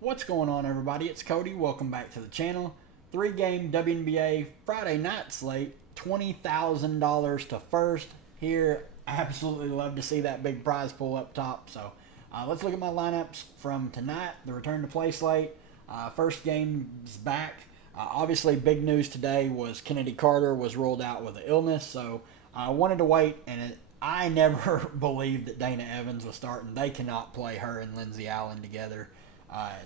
What's going on, everybody? It's Cody. Welcome back to the channel. 3-game Wnba Friday night slate. $20,000 to first. Here, I absolutely love to see that big prize pool up top. So let's look at my lineups from tonight, the return to play slate. First game's back. Obviously, big news today was Kennedy Carter was ruled out with an illness. So I wanted to wait, and I never believed that Dana Evans was starting. They cannot play her and Lindsey Allen together.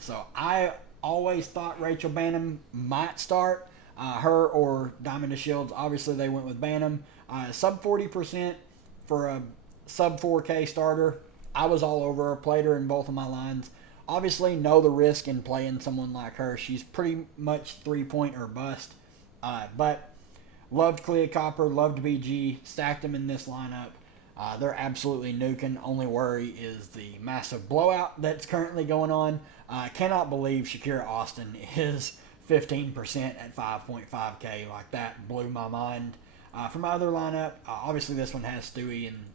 So I always thought Rachel Banham might start. Her or Diamond Shields. Obviously, they went with Banham. Sub 40% for a sub 4K starter. I was all over her. Played her in both of my lines. Obviously, know the risk in playing someone like her. She's pretty much 3-point or bust. But loved Clea Copper, loved BG, stacked them in this lineup. They're absolutely nuking. Only worry is the massive blowout that's currently going on. Cannot believe Shakira Austin is 15% at 5.5K. Like, that blew my mind. For my other lineup, obviously this one has Stewie and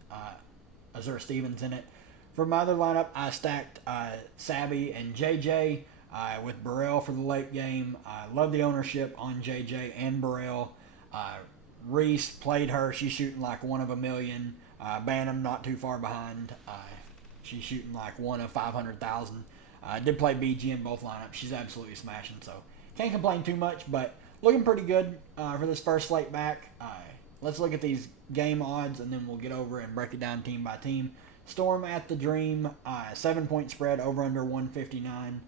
Azura Stevens in it. For my other lineup, I stacked Sabby and JJ with Burrell for the late game. I love the ownership on JJ and Burrell. Reese played her. She's shooting like 1 of a million. Banham not too far behind. She's shooting like 1 of 500,000. Did play BG in both lineups. She's absolutely smashing, so can't complain too much, but looking pretty good for this first slate back. Let's look at these game odds, and then we'll get over and break it down team by team. Storm at the Dream, 7-point spread, over under 159.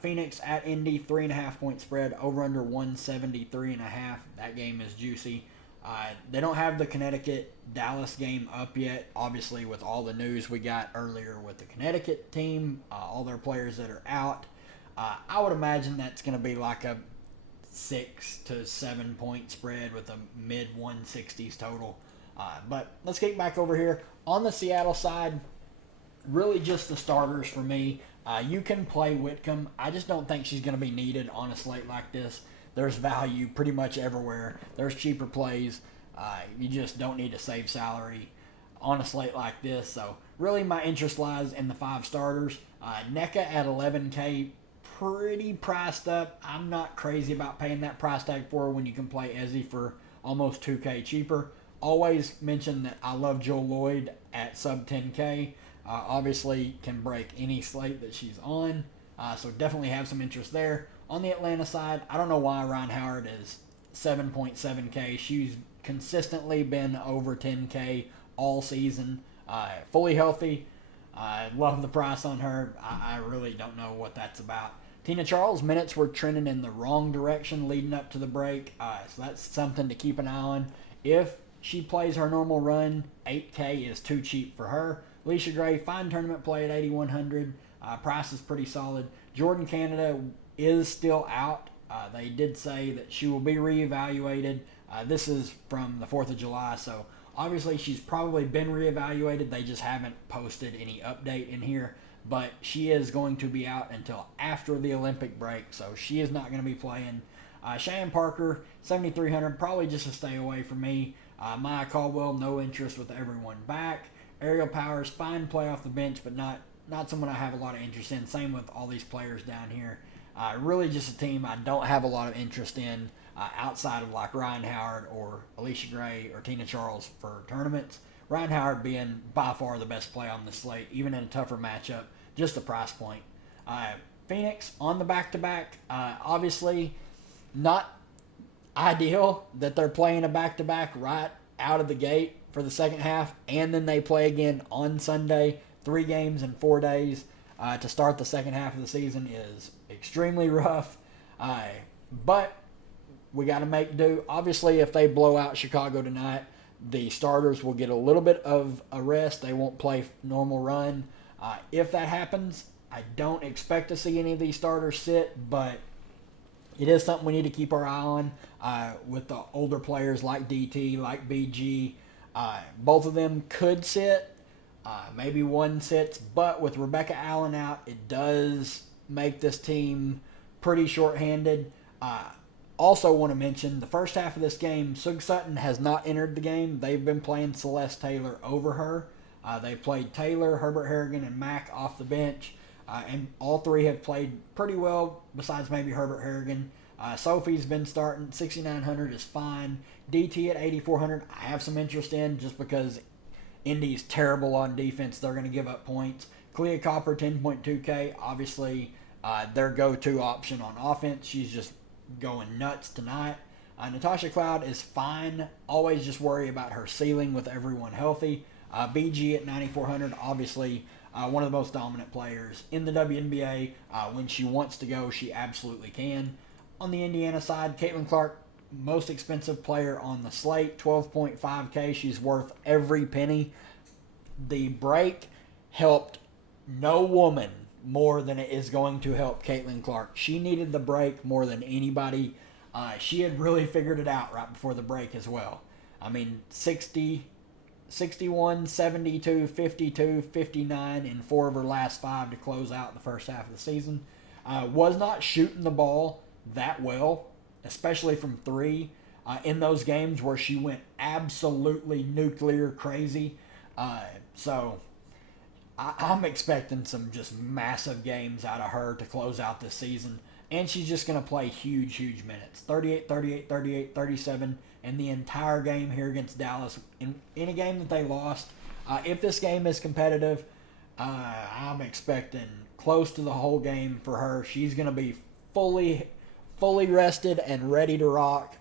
Phoenix at Indy, 3.5-point spread, over under 173.5. That game is juicy. They don't have the Connecticut Dallas game up yet. Obviously, with all the news we got earlier with the Connecticut team, all their players that are out, I would imagine that's going to be like a 6 to 7 point spread with a mid 160s total. But let's get back over here. On the Seattle side, really just the starters for me. You can play Whitcomb. I just don't think she's going to be needed on a slate like this. There's value pretty much everywhere. There's cheaper plays. You just don't need to save salary on a slate like this. So really my interest lies in the 5 starters. NECA at 11K, pretty priced up. I'm not crazy about paying that price tag for her when you can play Ezzy for almost 2K cheaper. Always mention that I love Joel Lloyd at sub 10K. Obviously can break any slate that she's on. So definitely have some interest there. On the Atlanta side, I don't know why Ryan Howard is 7.7K. She's consistently been over 10K all season. Fully healthy. I love the price on her. I really don't know what that's about. Tina Charles' minutes were trending in the wrong direction leading up to the break. So that's something to keep an eye on. If she plays her normal run, 8K is too cheap for her. Alicia Gray, fine tournament play at 8,100. Price is pretty solid. Jordan Canada is still out. They did say that she will be reevaluated. This is from the 4th of July, so obviously she's probably been reevaluated. They just haven't posted any update in here, but she is going to be out until after the Olympic break, so she is not going to be playing. Cheyenne Parker, 7,300, probably just a stay away from me. Maya Caldwell, no interest with everyone back. Ariel Powers, fine play off the bench, but not someone I have a lot of interest in. Same with all these players down here. Really just a team I don't have a lot of interest in outside of like Ryan Howard or Alicia Gray or Tina Charles for tournaments. Ryan Howard being by far the best play on the slate, even in a tougher matchup, just the price point. Phoenix on the back-to-back, obviously not ideal that they're playing a back-to-back right out of the gate for the second half, and then they play again on Sunday. 3 games in 4 days to start the second half of the season is extremely rough. But we got to make do. Obviously, if they blow out Chicago tonight, the starters will get a little bit of a rest. They won't play normal run. If that happens, I don't expect to see any of these starters sit, but it is something we need to keep our eye on with the older players like DT, like BG. Both of them could sit. Maybe one sits, but with Rebecca Allen out, it does make this team pretty shorthanded. Also want to mention the first half of this game, Sug Sutton has not entered the game. They've been playing Celeste Taylor over her. They played Taylor, Herbert Harrigan, and Mack off the bench. and all three have played pretty well, besides maybe Herbert Harrigan. Sophie's been starting. 6,900 is fine. DT at 8,400, I have some interest in just because Indy's terrible on defense. They're going to give up points. Clea Copper, 10.2K, obviously their go-to option on offense. She's just going nuts tonight. Natasha Cloud is fine. Always just worry about her ceiling with everyone healthy. BG at 9,400, obviously one of the most dominant players in the WNBA. When she wants to go, she absolutely can. On the Indiana side, Caitlin Clark, most expensive player on the slate, 12.5K. She's worth every penny. The break helped no woman more than it is going to help Caitlin Clark. She needed the break more than anybody. She had really figured it out right before the break as well. I mean, 60, 61, 72, 52, 59 in 4 of her last 5 to close out the first half of the season. Was not shooting the ball that well, especially from 3, in those games where she went absolutely nuclear crazy. So I'm expecting some just massive games out of her to close out this season. And she's just going to play huge, huge minutes. 38, 38, 38, 37, and the entire game here against Dallas. In a game that they lost, if this game is competitive, I'm expecting close to the whole game for her. She's going to be fully rested and ready to rock.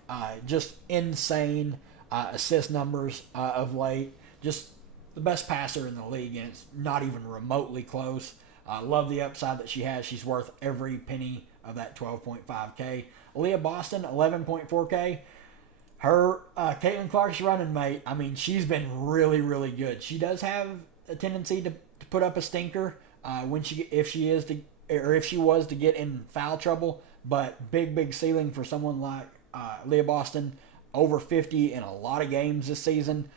Just insane assist numbers of late. Just the best passer in the league, and it's not even remotely close. Love the upside that she has. She's worth every penny of that 12.5K. Aliyah Boston, 11.4K. Her Caitlin Clark's running mate, I mean, she's been really, really good. She does have a tendency to put up a stinker if she was to get in foul trouble, but big ceiling for someone like Aliyah Boston, over 50 in a lot of games this season.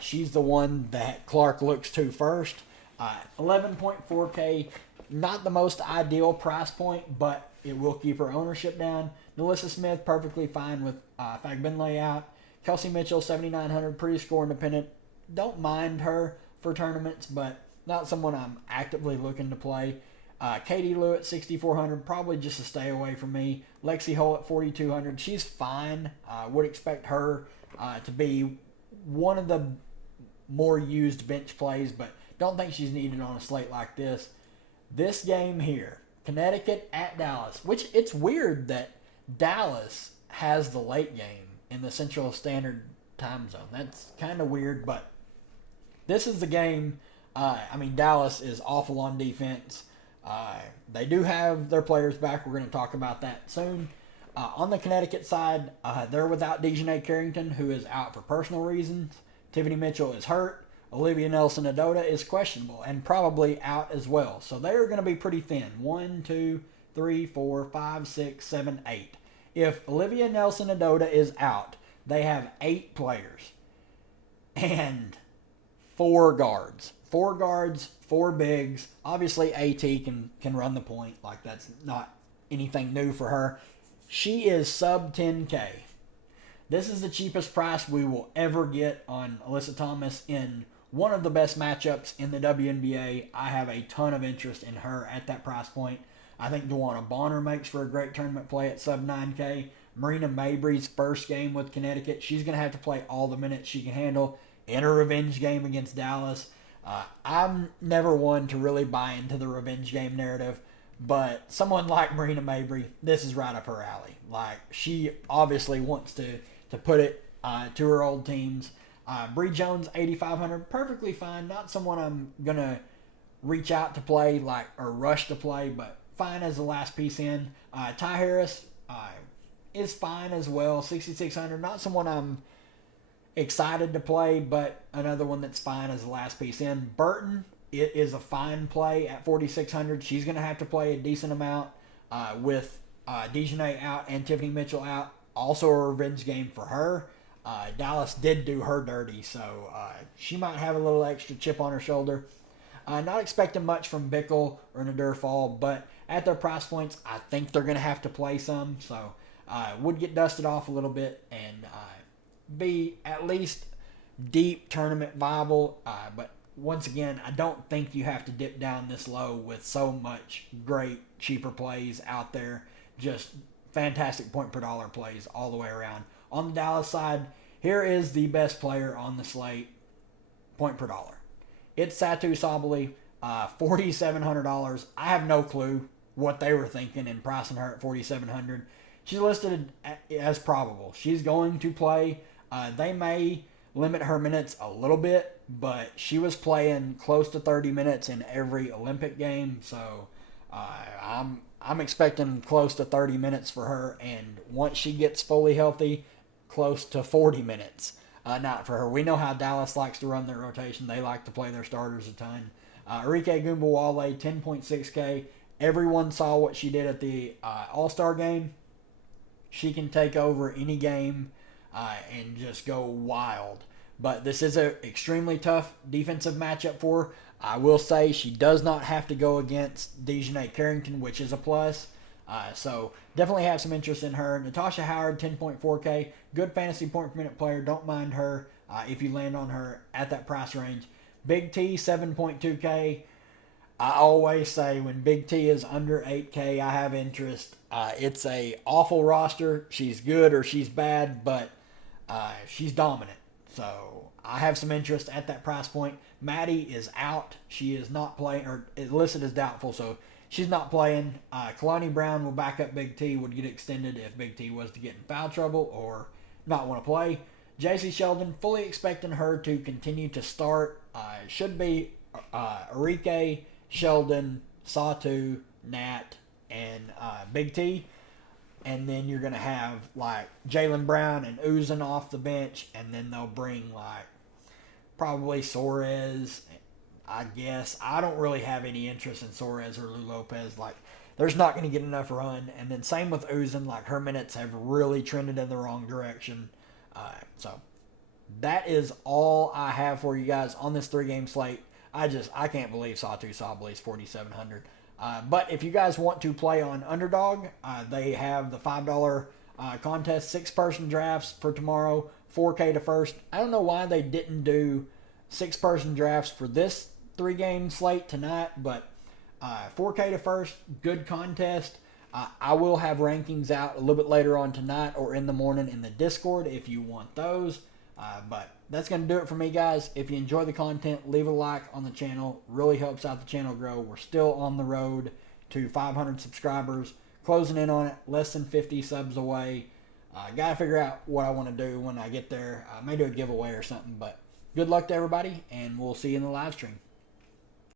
She's the one that Clark looks to first. 11.4K, not the most ideal price point, but it will keep her ownership down. Alyssa Smith, perfectly fine with Fagbin layout. Kelsey Mitchell, 7,900, pretty score independent. Don't mind her for tournaments, but not someone I'm actively looking to play. Katie Lou at 6,400, probably just a stay away from me. Lexi Hull at 4,200, she's fine. Would expect her to be one of the more used bench plays, but don't think she's needed on a slate like this. This game here, Connecticut at Dallas, which it's weird that Dallas has the late game in the Central Standard Time Zone. That's kind of weird, but this is the game. Dallas is awful on defense. They do have their players back. We're going to talk about that soon. On the Connecticut side, they're without Dejanay Carrington, who is out for personal reasons. Tiffany Mitchell is hurt. Olivia Nelson-Ododa is questionable and probably out as well. So they're going to be pretty thin. 1, 2, 3, 4, 5, 6, 7, 8. If Olivia Nelson-Ododa is out, they have 8 players and 4 guards. 4 guards, 4 bigs. Obviously, AT can run the point. Like, that's not anything new for her. She is sub 10K. This is the cheapest price we will ever get on Alyssa Thomas in one of the best matchups in the WNBA. I have a ton of interest in her at that price point. I think Dewana Bonner makes for a great tournament play at sub 9K. Marina Mabry's first game with Connecticut, she's going to have to play all the minutes she can handle in a revenge game against Dallas. I'm never one to really buy into the revenge game narrative, but someone like Marina Mabry, this is right up her alley. Like, she obviously wants to put it to her old teams. Bree Jones, 8,500, perfectly fine. Not someone I'm going to reach out to play or rush to play, but fine as the last piece in. Ty Harris is fine as well, 6,600. Not someone I'm excited to play, but another one that's fine as the last piece in. Burton, it is a fine play at 4,600. She's going to have to play a decent amount with Dejanay out and Tiffany Mitchell out. Also a revenge game for her. Dallas did do her dirty, so she might have a little extra chip on her shoulder. Not expecting much from Bickle or Nadir Fall, but at their price points, I think they're going to have to play some. So would get dusted off a little bit and be at least deep tournament viable, but once again, I don't think you have to dip down this low with so much great, cheaper plays out there. Just fantastic point per dollar plays all the way around. On the Dallas side, here is the best player on the slate, point per dollar. It's Satou Sabally, $4,700. I have no clue what they were thinking in pricing her at $4,700. She's listed as probable. She's going to play. They may limit her minutes a little bit, but she was playing close to 30 minutes in every Olympic game, so I'm expecting close to 30 minutes for her, and once she gets fully healthy, close to 40 minutes. Not for her. We know how Dallas likes to run their rotation. They like to play their starters a ton. Wnba, 10.6K. Everyone saw what she did at the All-Star game. She can take over any game and just go wild. But this is an extremely tough defensive matchup for her. I will say she does not have to go against Dejanay Carrington, which is a plus. So definitely have some interest in her. Natasha Howard, 10.4K. Good fantasy point per minute player. Don't mind her if you land on her at that price range. Big T, 7.2K. I always say when Big T is under 8K, I have interest. It's a awful roster. She's good or she's bad, but she's dominant. So I have some interest at that price point. Maddy is out. She is not playing, or is listed as doubtful, so she's not playing. Kalani Brown will back up Big T, would get extended if Big T was to get in foul trouble or not want to play. JC Sheldon, fully expecting her to continue to start. Should be Arike, Sheldon, Satou, Nat, and Big T. And then you're going to have like Jaylen Brown and Uzan off the bench, and then they'll bring like probably Suarez, I guess. I don't really have any interest in Suarez or Lou Lopez. Like, there's not going to get enough run. And then same with Uzan. Like, her minutes have really trended in the wrong direction. So that is all I have for you guys on this 3-game slate. I can't believe Satou Sabally is 4,700. But if you guys want to play on Underdog, they have the $5 contest, 6-person drafts for tomorrow, 4K to first. I don't know why they didn't do 6-person drafts for this 3-game slate tonight, but 4K to first, good contest. I will have rankings out a little bit later on tonight or in the morning in the Discord if you want those. But that's going to do it for me, guys. If you enjoy the content, leave a like on the channel. Really helps out the channel grow. We're still on the road to 500 subscribers. Closing in on it. Less than 50 subs away. Got to figure out what I want to do when I get there. I may do a giveaway or something. But good luck to everybody, and we'll see you in the live stream.